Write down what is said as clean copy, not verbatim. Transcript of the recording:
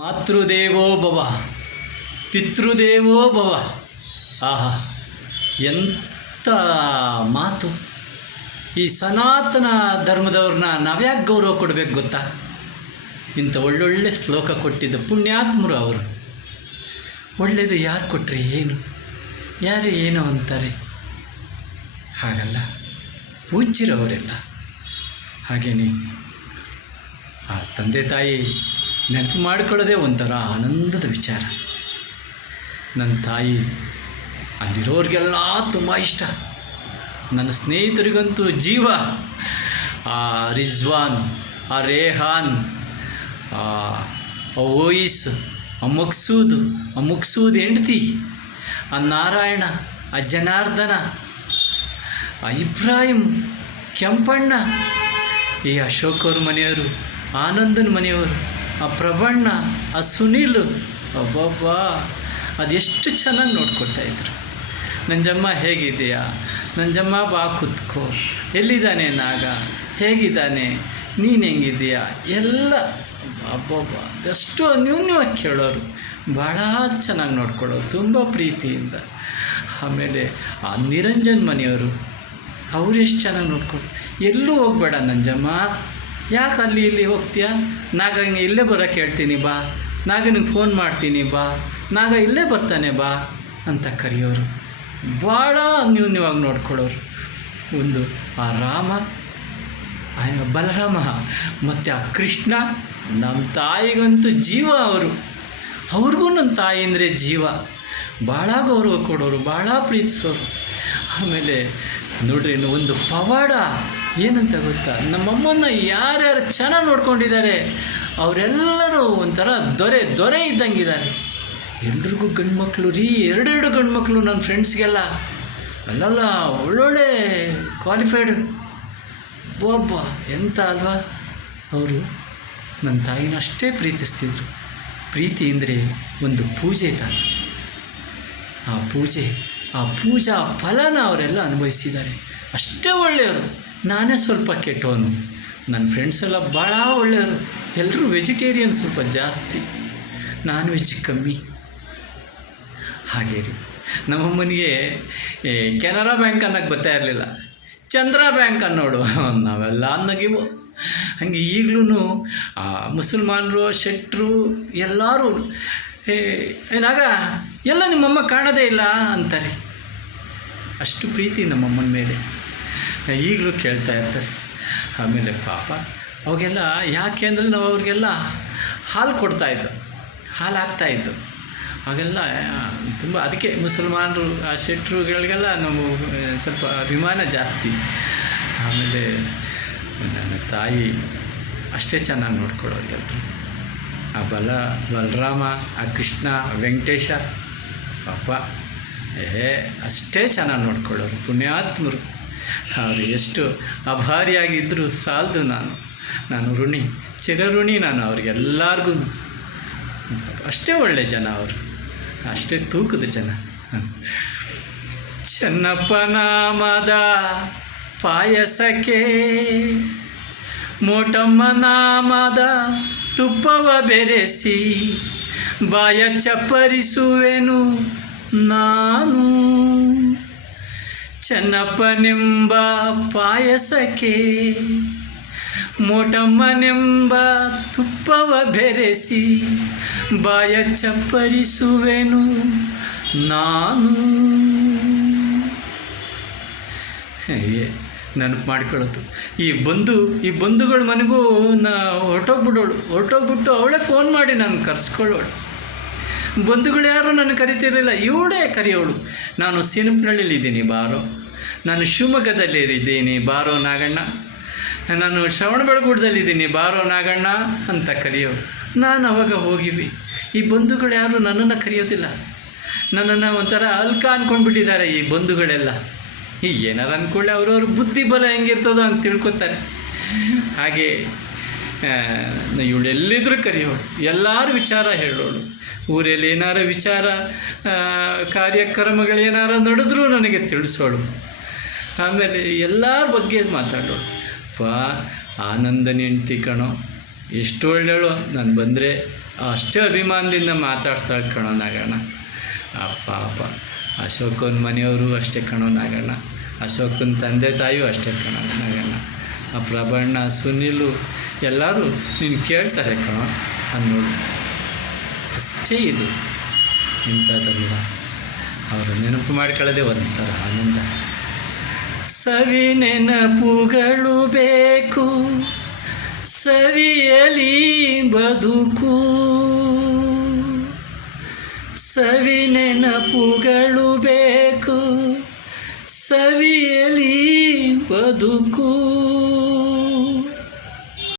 ಮಾತೃದೇವೋ ಭವ ಪಿತೃದೇವೋ ಭವ. ಆಹಾ, ಎಂಥ ಮಾತು! ಈ ಸನಾತನ ಧರ್ಮದವ್ರನ್ನ ನಾವ್ಯಾಕೆ ಗೌರವ ಕೊಡಬೇಕು ಗೊತ್ತಾ? ಇಂಥ ಒಳ್ಳೊಳ್ಳೆ ಶ್ಲೋಕ ಕೊಟ್ಟಿದ್ದ ಪುಣ್ಯಾತ್ಮರು ಅವರು. ಒಳ್ಳೆಯದು ಯಾರು ಕೊಟ್ಟರೆ ಏನು, ಯಾರು ಏನೋ ಅಂತಾರೆ. ಹಾಗಲ್ಲ, ಪೂಜ್ಯರವರೆಲ್ಲ. ಹಾಗೆಯೇ ಆ ತಂದೆ ತಾಯಿ ನೆನಪು ಮಾಡಿಕೊಳ್ಳೋದೇ ಒಂಥರ ಆನಂದದ ವಿಚಾರ. ನನ್ನ ತಾಯಿ ಅಲ್ಲಿರೋರಿಗೆಲ್ಲ ತುಂಬ ಇಷ್ಟ. ನನ್ನ ಸ್ನೇಹಿತರಿಗಂತೂ ಜೀವ. ಆ ರಿಜ್ವಾನ್, ಆ ರೇಹಾನ್, ಆ ಓಯಿಸ್, ಆ ಮಕ್ಸೂದ್ ಹೆಂಡತಿ, ಆ ನಾರಾಯಣ, ಆ ಜನಾರ್ದನ, ಆ ಇಬ್ರಾಹಿಂ, ಕೆಂಪಣ್ಣ, ಈ ಅಶೋಕ್ ಅವ್ರ ಮನೆಯವರು, ಆನಂದನ ಮನೆಯವರು, ಆ ಪ್ರಭಣ್ಣ, ಆ ಸುನೀಲ್, ಅಬ್ಬಬ್ಬಾ ಅದೆಷ್ಟು ಚೆನ್ನಾಗಿ ನೋಡ್ಕೊಳ್ತಾಯಿದ್ರು. ನಂಜಮ್ಮ ಹೇಗಿದೆಯಾ, ನಂಜಮ್ಮ ಬಾ ಕುತ್ಕೋ, ಎಲ್ಲಿದ್ದಾನೆ ನಾಗ, ಹೇಗಿದ್ದಾನೆ, ನೀನು ಹೆಂಗಿದೆಯಾ, ಎಲ್ಲ ಅಬ್ಬಬ್ಬ ಅದಷ್ಟು ಅನ್ಯೋನ್ಯವಾಗಿ ಕೇಳೋರು. ಭಾಳ ಚೆನ್ನಾಗಿ ನೋಡ್ಕೊಳ್ಳೋರು, ತುಂಬ ಪ್ರೀತಿಯಿಂದ. ಆಮೇಲೆ ಆ ನಿರಂಜನ್ ಮನೆಯವರು, ಅವ್ರು ಎಷ್ಟು ಚೆನ್ನಾಗಿ ನೋಡ್ಕೊಂಡು, ಎಲ್ಲೂ ಹೋಗಬೇಡ ನಂಜಮ್ಮ, ಯಾಕೆ ಅಲ್ಲಿ ಇಲ್ಲಿ ಹೋಗ್ತೀಯಾ, ನಾಗ ಹಿಂಗೆ ಇಲ್ಲೇ ಬರೋಕ್ಕೆ ಹೇಳ್ತೀನಿ ಬಾ, ನಾಗನಿಗೆ ಫೋನ್ ಮಾಡ್ತೀನಿ ಬಾ, ನಾಗ ಇಲ್ಲೇ ಬರ್ತಾನೆ ಬಾ ಅಂತ ಕರೆಯೋರು. ಭಾಳ ಅನ್ಯೂನ್ಯವಾಗಿ ನೋಡ್ಕೊಳ್ಳೋರು. ಒಂದು ಆ ರಾಮ, ಬಲರಾಮ ಮತ್ತು ಆ ಕೃಷ್ಣ, ನಮ್ಮ ತಾಯಿಗಂತೂ ಜೀವ ಅವರು. ಅವ್ರಿಗೂ ನನ್ನ ತಾಯಿ ಅಂದರೆ ಜೀವ. ಭಾಳ ಗೌರವ ಕೊಡೋರು, ಭಾಳ ಪ್ರೀತಿಸೋರು. ಆಮೇಲೆ ನೋಡ್ರಿ, ಒಂದು ಪವಾಡ ಏನಂತ ಗೊತ್ತಾ, ನಮ್ಮಮ್ಮನ್ನ ಯಾರ್ಯಾರು ಚೆನ್ನಾಗಿ ನೋಡ್ಕೊಂಡಿದ್ದಾರೆ ಅವರೆಲ್ಲರೂ ಒಂಥರ ದೊರೆ ಇದ್ದಂಗಿದ್ದಾರೆ. ಎಲ್ರಿಗೂ ಗಂಡು ಮಕ್ಕಳು ರೀ, ಎರಡೆರಡು ಗಂಡು ಮಕ್ಕಳು ನನ್ನ ಫ್ರೆಂಡ್ಸ್ಗೆಲ್ಲ. ಅಲ್ಲಲ್ಲ, ಒಳ್ಳೊಳ್ಳೆ ಕ್ವಾಲಿಫೈಡ್. ಒಬ್ಬ ಎಂತ ಅಲ್ವಾ. ಅವರು ನನ್ನ ತಾಯಿನ ಅಷ್ಟೇ ಪ್ರೀತಿಸ್ತಿದ್ರು. ಪ್ರೀತಿ ಅಂದರೆ ಒಂದು ಪೂಜೆ ಕಾಲ. ಆ ಪೂಜಾ ಫಲನ ಅವರೆಲ್ಲ ಅನುಭವಿಸಿದ್ದಾರೆ. ಅಷ್ಟೇ ಒಳ್ಳೆಯವರು. ನಾನೇ ಸ್ವಲ್ಪ ಕೆಟ್ಟವನು. ನನ್ನ ಫ್ರೆಂಡ್ಸ್ ಎಲ್ಲ ಭಾಳ ಒಳ್ಳೆಯವರು. ಎಲ್ಲರೂ ವೆಜಿಟೇರಿಯನ್ ಸ್ವಲ್ಪ ಜಾಸ್ತಿ, ನಾನ್ ವೆಜ್ ಕಮ್ಮಿ. ಹಾಗೆ ರೀ, ನಮ್ಮಮ್ಮನಿಗೆ ಕೆನರಾ ಬ್ಯಾಂಕ್ ಅನ್ನೋಕ್ಕೆ ಬರ್ತಾ ಇರಲಿಲ್ಲ, ಚಂದ್ರ ಬ್ಯಾಂಕ್ ಅನ್ನೋಡು ನಾವೆಲ್ಲ ಅನ್ನಗಿವು. ಹಾಗೆ ಈಗಲೂ ಮುಸಲ್ಮಾನರು, ಶೆಟ್ರು ಎಲ್ಲರೂ ಏನಾಗ ಎಲ್ಲ ನಿಮ್ಮಮ್ಮ ಕಾಣೋದೇ ಇಲ್ಲ ಅಂತಾರೆ. ಅಷ್ಟು ಪ್ರೀತಿ ನಮ್ಮಮ್ಮನ ಮೇಲೆ ಈಗಲೂ ಕೇಳ್ತಾ ಇರ್ತಾರೆ. ಆಮೇಲೆ ಪಾಪ ಅವಾಗೆಲ್ಲ ಯಾಕೆ ಅಂದರೆ ನಾವು ಅವ್ರಿಗೆಲ್ಲ ಹಾಲು ಕೊಡ್ತಾಯಿದ್ದು, ಹಾಲು ಹಾಕ್ತಾಯಿದ್ದು. ಅವಾಗೆಲ್ಲ ತುಂಬ, ಅದಕ್ಕೆ ಮುಸಲ್ಮಾನರು, ಆ ಶೆಟ್ರುಗಳಿಗೆಲ್ಲ ನಾವು ಸ್ವಲ್ಪ ಅಭಿಮಾನ ಜಾಸ್ತಿ. ಆಮೇಲೆ ನನ್ನ ತಾಯಿ ಅಷ್ಟೇ ಚೆನ್ನಾಗಿ ನೋಡ್ಕೊಳ್ಳೋರು ಎಲ್ಲರೂ. ಆ ಬಲರಾಮ, ಆ ಕೃಷ್ಣ, ವೆಂಕಟೇಶ, ಪಾಪ ಅಷ್ಟೇ ಚೆನ್ನಾಗಿ ನೋಡ್ಕೊಳ್ಳೋರು, ಪುಣ್ಯಾತ್ಮರು. ಅವರು ಎಷ್ಟು ಅಭಾರಿಯಾಗಿದ್ದರೂ ಸಾಲದು. ನಾನು ಋಣಿ, ಚಿರಋಣಿ ನಾನು ಅವ್ರಿಗೆಲ್ಲರಿಗೂ. ಅಷ್ಟೇ ಒಳ್ಳೆ ಜನ ಅವರು, ಅಷ್ಟೇ ತೂಕದ ಜನ. ಚೆನ್ನಪ್ಪ ನಾಮದ ಪಾಯಸಕ್ಕೆ ಮೋಟಮ್ಮ ನಾಮದ ತುಪ್ಪವ ಬೆರೆಸಿ ಬಾಯ ಚಪ್ಪರಿಸುವೆನು ನಾನು. ಚೆನ್ನಪ್ಪನೆಂಬ ಪಾಯಸಕ್ಕೆ ಮೋಟಮ್ಮನೆಂಬ ತುಪ್ಪವ ಬೆರೆಸಿ ಬಾಯ ಚಪ್ಪರಿಸುವೆನು ನಾನು. ನೆನಪು ಮಾಡ್ಕೊಳ್ಳೋದು. ಈ ಬಂಧುಗಳ ಮನೆಗೂ ಹೊರಟೋಗ್ಬಿಟ್ಟು ಅವಳೇ ಫೋನ್ ಮಾಡಿ ನಾನು ಕರೆಸ್ಕೊಳ್ಳೋಳು. ಬಂಧುಗಳು ಯಾರು ನನ್ನ ಕರಿತಿರಲಿಲ್ಲ, ಇವಳೇ ಕರೆಯೋಳು. ನಾನು ಸಿನಪ್ನಳ್ಳಿಲಿದ್ದೀನಿ ಬಾರೋ, ನಾನು ಶಿವಮೊಗ್ಗದಲ್ಲಿದ್ದೀನಿ ಬಾರೋ ನಾಗಣ್ಣ, ನಾನು ಶ್ರವಣಬೆಳಗೊಳದಲ್ಲಿದ್ದೀನಿ ಬಾರೋ ನಾಗಣ್ಣ ಅಂತ ಕರೆಯೋಳು. ನಾನು ಅವಾಗ ಹೋಗಿವಿ. ಈ ಬಂಧುಗಳು ಯಾರು ನನ್ನನ್ನು ಕರೆಯೋದಿಲ್ಲ. ನನ್ನನ್ನು ಒಂಥರ ಅಲ್ಕ ಅಂದ್ಕೊಂಡ್ಬಿಟ್ಟಿದ್ದಾರೆ ಈ ಬಂಧುಗಳೆಲ್ಲ. ಈಗ ಏನಾರು ಅಂದ್ಕೊಳ್ಳಿ, ಅವ್ರವ್ರ ಬುದ್ಧಿ ಬಲ ಹೆಂಗಿರ್ತದೋ ಹಂಗೆ ತಿಳ್ಕೊತಾರೆ. ಹಾಗೆ ಇವಳೆಲ್ಲಿದ್ದರೂ ಕರೆಯೋಳು, ಎಲ್ಲರ ವಿಚಾರ ಹೇಳೋಳು. ಊರಲ್ಲಿ ಏನಾರ ವಿಚಾರ, ಕಾರ್ಯಕ್ರಮಗಳೇನಾರ ನಡೆದ್ರೂ ನನಗೆ ತಿಳಿಸೋಳು. ಆಮೇಲೆ ಎಲ್ಲರ ಬಗ್ಗೆ ಮಾತಾಡೋಳು. ಆನಂದನ ಹೆಂಡ್ತಿ ಕಣೋ, ಎಷ್ಟು ಒಳ್ಳೆಯಳು. ನಾನು ಬಂದರೆ ಅಷ್ಟೇ ಅಭಿಮಾನದಿಂದ ಮಾತಾಡ್ಸ್ತಾಳೆ ಕಣೋ ನಾಗಣ್ಣ. ಅಪ್ಪ ಅಪ್ಪ ಅಶೋಕನ ಮನೆಯವರು ಅಷ್ಟೇ ಕಣೋ ನಾಗಣ್ಣ, ಅಶೋಕನ ತಂದೆ ತಾಯಿಯೂ ಅಷ್ಟೇ ಕಣೋ ನಾಗಣ್ಣ, ಆ ಪ್ರಭಣ್ಣ ಸುನಿಲು ಎಲ್ಲರೂ ನೀನು ಕೇಳ್ತಾರೆ ಕಣೋ ಅನ್ನೋದು. ಅಷ್ಟೇ ಇದು. ಇಂಥದ್ದಲ್ಲ, ಅವರು ನೆನಪು ಮಾಡ್ಕೊಳ್ಳೋದೇ ಒಂಥರ ಆನಂದ. ಸವಿ ನೆನಪುಗಳು ಬೇಕು, ಸವಿಯಲಿ ಬದುಕು, ಸವಿ ನೆನಪುಗಳು ಬೇಕು, ಸವಿಯಲಿ ಬದುಕು.